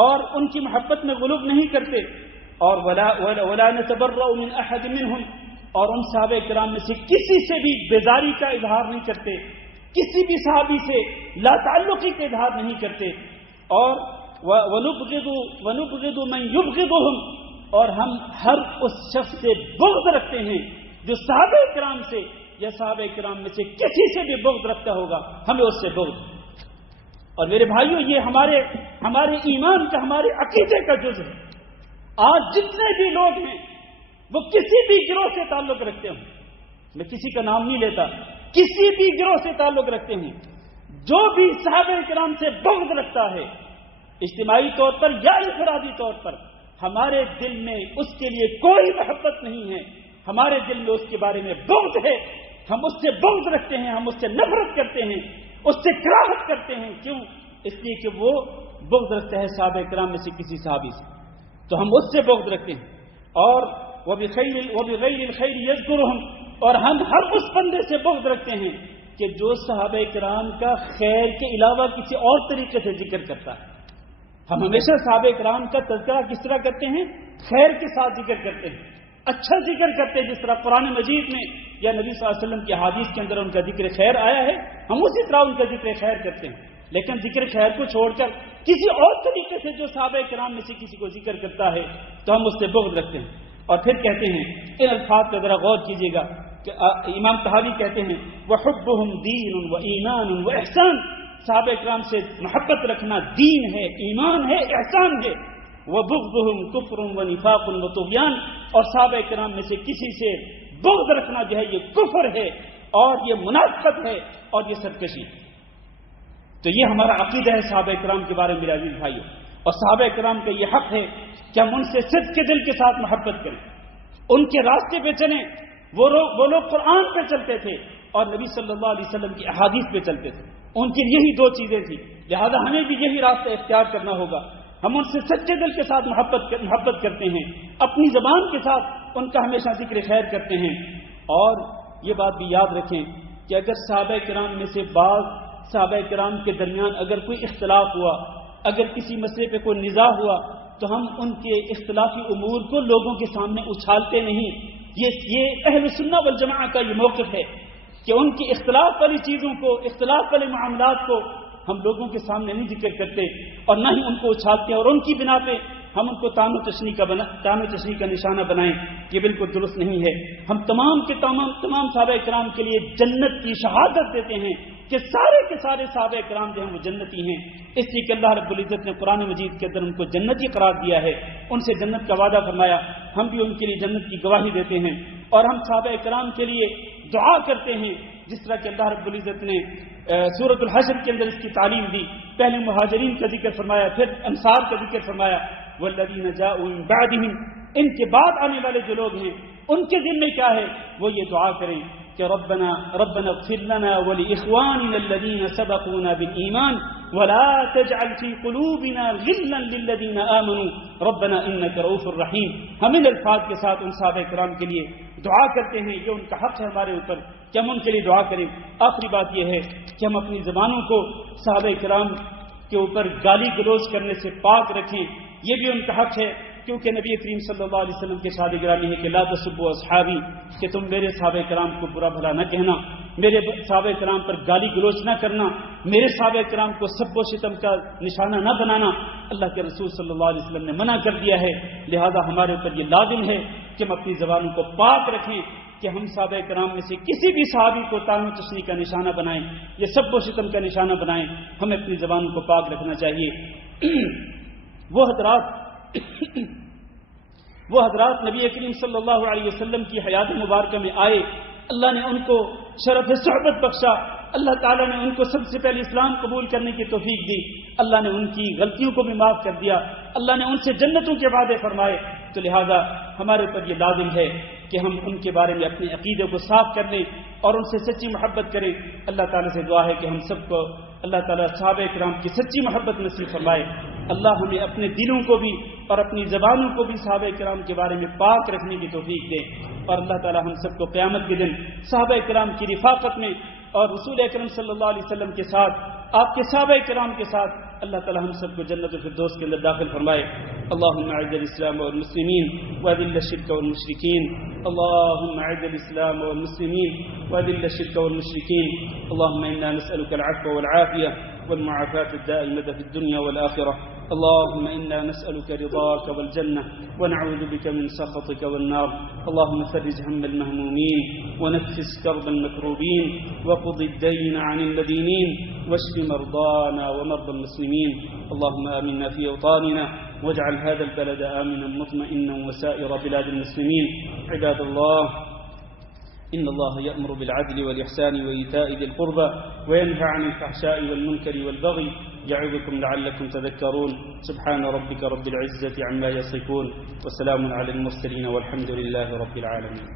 اور ان کی محبت میں غلو نہیں کرتے. اور وَلَا نَتَبَرَّأُ مِنْ أَحَدٍ مِّنْهُمْ، اور ان صحابہ کرام میں سے کسی سے بھی بیزاری کا اظہار نہیں کرتے، کسی بھی صحابی سے لا تعلقی کا اظہار نہیں کرتے. اور وَنُبْغِضُ مَنْ يُبْغِضُهُمْ، اور ہم ہر اس شخص سے بغض رکھتے ہیں جو صحابہ کرام سے یا صحابہ کرام میں سے کسی سے بھی بغض رکھتا ہوگا، ہمیں اس سے بغض. اور میرے بھائیوں، یہ ہمارے ایمان کا، ہمارے عقیدے کا جز ہے. آج جتنے بھی لوگ ہیں وہ کسی بھی گروہ سے تعلق رکھتے ہوں، میں کسی کا نام نہیں لیتا، کسی بھی گروہ سے تعلق رکھتے ہیں، جو بھی صحابہ کرام سے بغض رکھتا ہے اجتماعی طور پر یا انفرادی طور پر، ہمارے دل میں اس کے لیے کوئی محبت نہیں ہے، ہمارے دل میں اس کے بارے میں بغض ہے. ہم اس سے بغض رکھتے ہیں، ہم اس سے نفرت کرتے ہیں، اس سے کراہت کرتے ہیں. کیوں؟ اس لیے کہ وہ بغض رکھتا ہے صحابہ کرام میں سے کسی صحابی سے، تو ہم اس سے بغض رکھتے ہیں. اور وَبِغَيْرِ الْخَيْرِ يَذْكُرُهُمْ، اور ہم ہر اس بندے سے بغض رکھتے ہیں کہ جو صحابہ کرام کا خیر کے علاوہ کسی اور طریقے سے ذکر کرتا ہے. ہم ہمیشہ صحابہ کرام کا تذکرہ کس طرح کرتے ہیں؟ خیر کے ساتھ ذکر کرتے ہیں، اچھا ذکر کرتے ہیں. جس طرح قرآن مجید میں یا نبی صلی اللہ علیہ وسلم کی حدیث کے اندر ان کا ذکر خیر آیا ہے، ہم اسی طرح ان کا ذکر خیر کرتے ہیں. لیکن ذکر خیر کو چھوڑ کر کسی اور طریقے سے جو صحابہ کرام میں سے کسی کو ذکر کرتا ہے تو ہم اس سے بغض رکھتے ہیں. اور پھر کہتے ہیں، ان الفاظ پہ ذرا غور کیجیے گا کہ امام طحاوی کہتے ہیں وَحُبُّهُمْ دِینٌ وَإِیمَانٌ وَإِحْسَانٌ، صحابہ کرام سے محبت رکھنا دین ہے، ایمان ہے، احسان ہے. وَبُغْضُهُمْ كُفْرٌ وَنِفَاقٌ وَطُغْيَانٌ، اور صحابہ کرام میں سے کسی سے بغض رکھنا جو ہے یہ کفر ہے اور یہ منافقت ہے اور یہ سرکشی ہے. تو یہ ہمارا عقیدہ ہے صحابہ کرام کے بارے میں میرے عزیز بھائیو. اور صحابہ کرام کا یہ حق ہے کہ ہم ان سے صدق کے دل کے ساتھ محبت کریں، ان کے راستے پہ چلیں. وہ لوگ قرآن پہ چلتے تھے اور نبی صلی اللہ علیہ وسلم کی احادیث پہ چلتے تھے. ان کی یہی دو چیزیں تھیں، لہذا ہمیں بھی یہی راستہ اختیار کرنا ہوگا. ہم ان سے سچے دل کے ساتھ محبت کرتے ہیں، اپنی زبان کے ساتھ ان کا ہمیشہ ذکر خیر کرتے ہیں. اور یہ بات بھی یاد رکھیں کہ اگر صحابہ کرام میں سے بعض صحابہ کرام کے درمیان اگر کوئی اختلاف ہوا، اگر کسی مسئلے پہ کوئی نزاع ہوا، تو ہم ان کے اختلافی امور کو لوگوں کے سامنے اچھالتے نہیں. یہ اہل سنہ والجماعہ کا یہ موقف ہے کہ ان کی اختلاف والی چیزوں کو، اختلاف والے معاملات کو ہم لوگوں کے سامنے نہیں ذکر کرتے اور نہ ہی ان کو اچھالتے اور ان کی بنا پہ ہم ان کو تان و تشنیع کا نشانہ بنائیں. یہ بالکل درست نہیں ہے. ہم تمام صحابہ کرام کے لیے جنت کی شہادت دیتے ہیں کہ سارے کے سارے صحابہ کرام جو ہیں وہ جنتی ہیں، اس لیے کہ اللہ رب العزت نے قرآن مجید کے اندر ان کو جنتی قرار دیا ہے، ان سے جنت کا وعدہ فرمایا. ہم بھی ان کے لیے جنت کی گواہی دیتے ہیں اور ہم صحابہ کرام کے لیے دعا کرتے ہیں، جس طرح کہ اللہ رب العزت نے سورۃ الحشر کے اندر اس کی تعلیم دی. پہلے مہاجرین کا ذکر فرمایا، پھر انصار کا ذکر فرمایا. والذین جاءوا من بعدهم، ان کے بعد آنے والے جو لوگ ہیں ان کے دل میں کیا ہے، وہ یہ دعا کریں کہ ربنا اغفر لنا ولاخواننا الذين سبقونا بالایمان ولا تجعل في قلوبنا غلا للذين آمنوا ربنا انك رؤوف رحیم. ہم ان الفاظ کے ساتھ ان صحابہ کرام کے لیے دعا کرتے ہیں. یہ ان کا حق ہے ہمارے اوپر کہ ہم ان کے لیے دعا کریں. آخری بات یہ ہے کہ ہم اپنی زبانوں کو صحابہ کرام کے اوپر گالی گلوچ کرنے سے پاک رکھیں. یہ بھی ان کا حق ہے کیونکہ نبی کریم صلی اللہ علیہ وسلم کے شاد گرامی ہے کہ لا تسبوا اصحابی، کہ تم میرے صحابہ کرام کو برا بھلا نہ کہنا، میرے صحابہ کرام پر گالی گلوچ نہ کرنا، میرے صحابہ کرام کو سب و شتم کا نشانہ نہ بنانا. اللہ کے رسول صلی اللہ علیہ وسلم نے منع کر دیا ہے. لہذا ہمارے اوپر یہ لازم ہے کہ ہم اپنی زبانوں کو پاک رکھیں کہ ہم صحابہ کرام میں سے کسی بھی صحابی کو تان و تشنیع کا نشانہ بنائیں، یہ سب و شتم کا نشانہ بنائیں. ہمیں اپنی زبانوں کو پاک رکھنا چاہیے. وہ حضرات نبی کریم صلی اللہ علیہ وسلم کی حیات مبارکہ میں آئے، اللہ نے ان کو شرف صحبت بخشا، اللہ تعالیٰ نے ان کو سب سے پہلے اسلام قبول کرنے کی توفیق دی، اللہ نے ان کی غلطیوں کو بھی معاف کر دیا، اللہ نے ان سے جنتوں کے وعدے فرمائے. تو لہذا ہمارے اوپر یہ لازم ہے کہ ہم ان کے بارے میں اپنے عقیدے کو صاف کر لیں اور ان سے سچی محبت کریں. اللہ تعالیٰ سے دعا ہے کہ ہم سب کو اللہ تعالیٰ صحابہ کرام کی سچی محبت نصیب فرمائے. اللہ ہمیں اپنے دلوں کو بھی اور اپنی زبانوں کو بھی صحابہ کرام کے بارے میں پاک رکھنے کی توفیق دے. اور اللہ تعالیٰ ہم سب کو قیامت کے دن صحابہ کرام کی رفاقت میں اور رسول اکرم صلی اللہ علیہ وسلم کے ساتھ، آپ کے صحابہ کرام کے ساتھ اللہ تعالیٰ ہم سب کو جنت الفردوس کے اندر داخل فرمائے. اللهم اعز الاسلام والمسلمين واذل الشرك والمشركين. اللهم اعز الاسلام والمسلمين واذل الشرك والمشركين. اللهم انا نسألك العفو والعافية والمعافاة الدائمة في الدنيا والآخرة. اللهم إنا نسألك رضاك والجنة ونعوذ بك من سخطك والنار. اللهم فرج هم المهمومين ونفس كرب المكروبين وقض الدين عن المدينين واشف مرضانا ومرضى المسلمين. اللهم آمنا في أوطاننا واجعل هذا البلد آمنا مطمئنا وسائر بلاد المسلمين. عباد الله، إن الله يأمر بالعدل والإحسان وإيتاء ذي القربى وينهى عن الفحشاء والمنكر والبغي يعظكم لعلكم تذكرون. سبحان ربك رب العزة عما يصفون وسلام على المرسلين والحمد لله رب العالمين.